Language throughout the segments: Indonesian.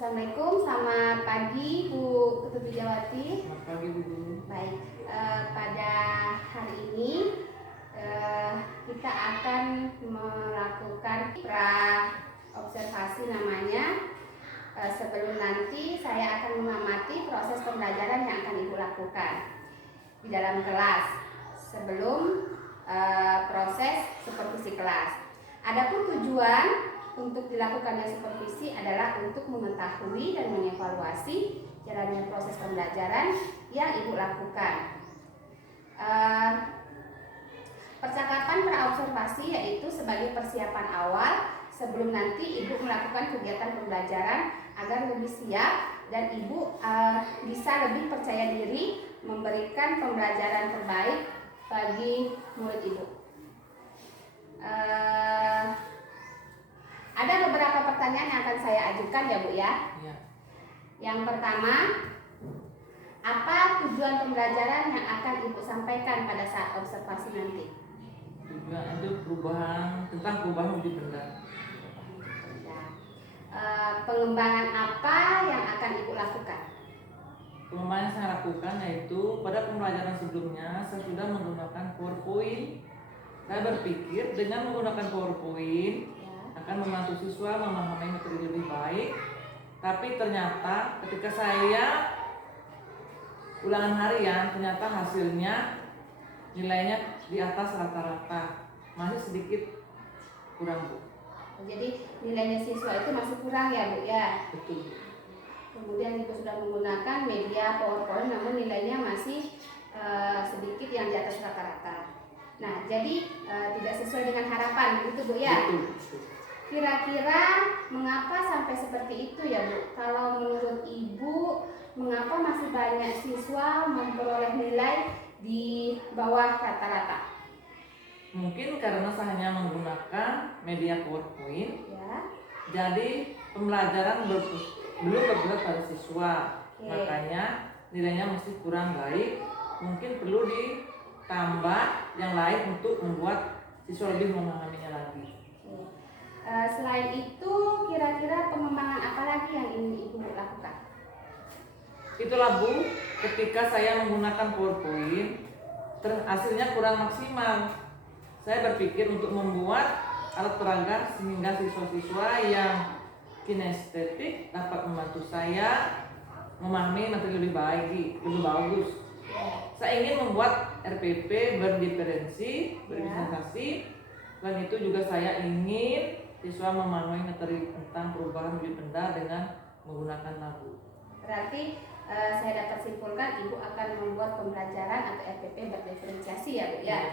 Assalamualaikum, selamat pagi Bu Ketut-Wijawati. Selamat pagi Bu. Baik, pada hari ini kita akan melakukan pra-observasi namanya. Sebelum nanti saya akan mengamati proses pembelajaran yang akan Ibu lakukan di dalam kelas sebelum proses supervisi kelas. Adapun tujuan untuk dilakukannya supervisi adalah untuk mengetahui dan mengevaluasi jalannya proses pembelajaran yang Ibu lakukan. Percakapan praobservasi yaitu sebagai persiapan awal sebelum nanti Ibu melakukan kegiatan pembelajaran agar lebih siap dan Ibu bisa lebih percaya diri memberikan pembelajaran terbaik bagi murid Ibu. Ada beberapa pertanyaan yang akan saya ajukan ya Bu ya. Ya. Yang pertama, apa tujuan pembelajaran yang akan Ibu sampaikan pada saat observasi nanti? Tujuan itu perubahan wujud benda. Pengembangan apa yang akan Ibu lakukan? Pengembangan yang saya lakukan yaitu pada pembelajaran sebelumnya saya sudah menggunakan PowerPoint. Saya berpikir dengan menggunakan PowerPoint akan membantu siswa memahami materi lebih baik. Tapi ternyata ketika saya ulangan harian, ternyata hasilnya nilainya di atas rata-rata, masih sedikit kurang Bu. Jadi nilainya siswa itu masih kurang ya Bu ya. Betul. Kemudian Ibu sudah menggunakan media PowerPoint namun nilainya masih sedikit yang di atas rata-rata. Nah, jadi tidak sesuai dengan harapan begitu Bu ya. Betul. Kira-kira mengapa sampai seperti itu ya Bu? Kalau menurut Ibu, mengapa masih banyak siswa memperoleh nilai di bawah rata-rata? Mungkin karena saya hanya menggunakan media PowerPoint, Ya. jadi pembelajaran belum berberat pada siswa. Oke. Makanya nilainya masih kurang baik. Mungkin perlu ditambah yang lain untuk membuat siswa lebih memahaminya lagi. Oke. Selain itu, kira-kira pengembangan apa lagi yang ingin Ibu lakukan? Itulah Bu, ketika saya menggunakan PowerPoint, hasilnya kurang maksimal. Saya berpikir untuk membuat alat peraga sehingga siswa-siswa yang kinestetik dapat membantu saya memahami materi lebih bagus. Saya ingin membuat RPP berdiferensi, berdiferensiasi. Selain itu juga saya ingin siswa memahami materi tentang perubahan wujud benda dengan menggunakan lagu. Berarti saya dapat simpulkan Ibu akan membuat pembelajaran atau RPP berdiferensiasi ya Bu ya.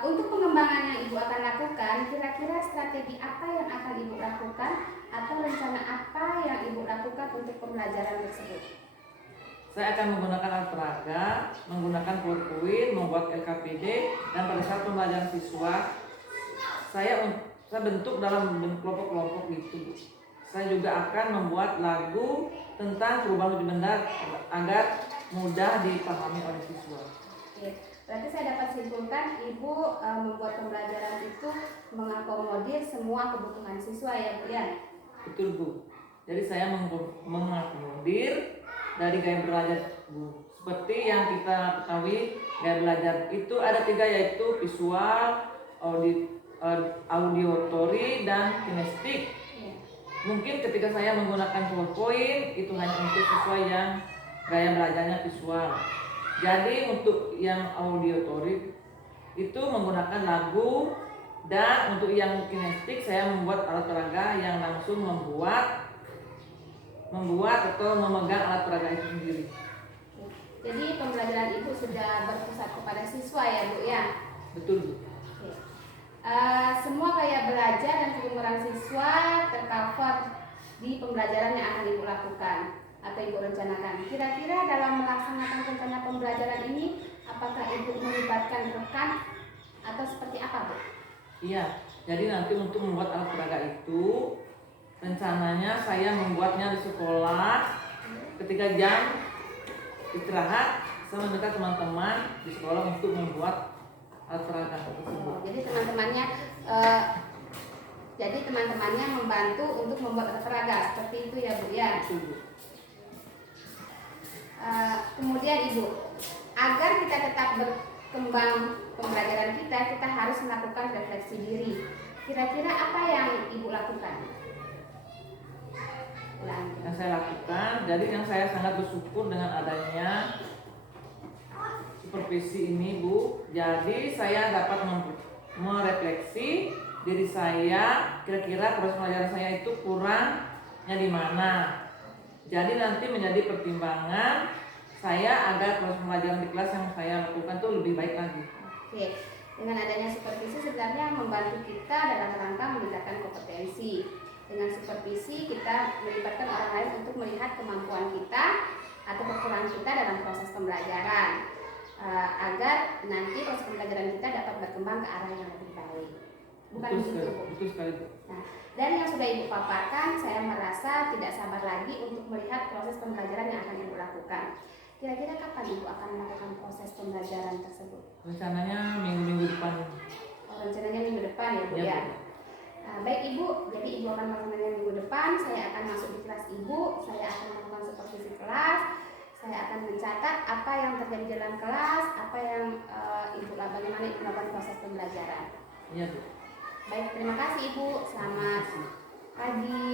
Untuk pengembangan yang Ibu akan lakukan, kira-kira strategi apa yang akan Ibu lakukan atau rencana apa yang Ibu lakukan untuk pembelajaran tersebut? Saya akan menggunakan alat peraga, menggunakan PowerPoint, membuat LKPD, dan pada saat pembelajaran siswa, saya bentuk dalam kelompok-kelompok gitu. Saya juga akan membuat lagu tentang perubahan wujud benda agar mudah dipahami oleh siswa. Oke. Berarti saya dapat simpulkan Ibu membuat pembelajaran itu mengakomodir semua kebutuhan siswa ya Bu ya? Betul Bu. Jadi saya mengakomodir dari gaya belajar Bu. Seperti yang kita ketahui, gaya belajar itu ada 3 yaitu visual, auditory, dan kinestetik. Mungkin ketika saya menggunakan PowerPoint itu hanya untuk siswa yang gaya belajarnya visual. Jadi untuk yang auditory itu menggunakan lagu, dan untuk yang kinestetik saya membuat alat peraga yang langsung membuat atau memegang alat peraga itu sendiri. Jadi pembelajaran Ibu sudah berpusat kepada siswa ya Bu ya? Betul Bu. Semua gaya belajar dan keumuran siswa tercover di pembelajaran yang akan Ibu lakukan atau Ibu rencanakan. Kira-kira dalam melaksanakan rencana pembelajaran ini, apakah Ibu melibatkan rekan atau seperti apa Bu? Iya, jadi nanti untuk membuat alat peraga itu rencananya saya membuatnya di sekolah. Ketika jam istirahat, saya meminta teman-teman di sekolah untuk membuat alat peraga tersebut. Jadi teman-temannya Jadi teman-temannya membantu untuk membuat tata peraga seperti itu ya Bu ya. Betul, Bu. Kemudian Ibu, agar kita tetap berkembang pembelajaran kita harus melakukan refleksi diri. Kira-kira apa yang Ibu lakukan? Yang saya lakukan, jadi yang saya sangat bersyukur dengan adanya supervisi ini Bu. Jadi saya dapat merefleksi diri saya, kira-kira proses pelajaran saya itu kurangnya di mana. Jadi nanti menjadi pertimbangan saya agar proses pelajaran di kelas yang saya lakukan itu lebih baik lagi. Oke, dengan adanya supervisi sebenarnya membantu kita dalam rangka meningkatkan kompetensi. Dengan supervisi kita melibatkan orang lain untuk melihat kemampuan kita atau kekurangan kita dalam proses pembelajaran, agar nanti proses pembelajaran kita dapat berkembang ke arah yang lebih baik. Bukan begitu Bu? Betul sekali Bu. Nah, dari yang sudah Ibu paparkan, saya merasa tidak sabar lagi untuk melihat proses pembelajaran yang akan Ibu lakukan. Kira-kira kapan Ibu akan melakukan proses pembelajaran tersebut? Rencananya minggu-minggu depan. Rencananya minggu depan ya Bu ya? Baik Ibu, jadi Ibu akan melakukannya minggu depan. Saya akan masuk di kelas Ibu, saya akan melakukan supervisi kelas, saya akan mencatat apa yang terjadi dalam kelas, apa yang bagaimana Ibu melakukan proses pembelajaran. Iya Bu. Baik, terima kasih Ibu. Selamat pagi.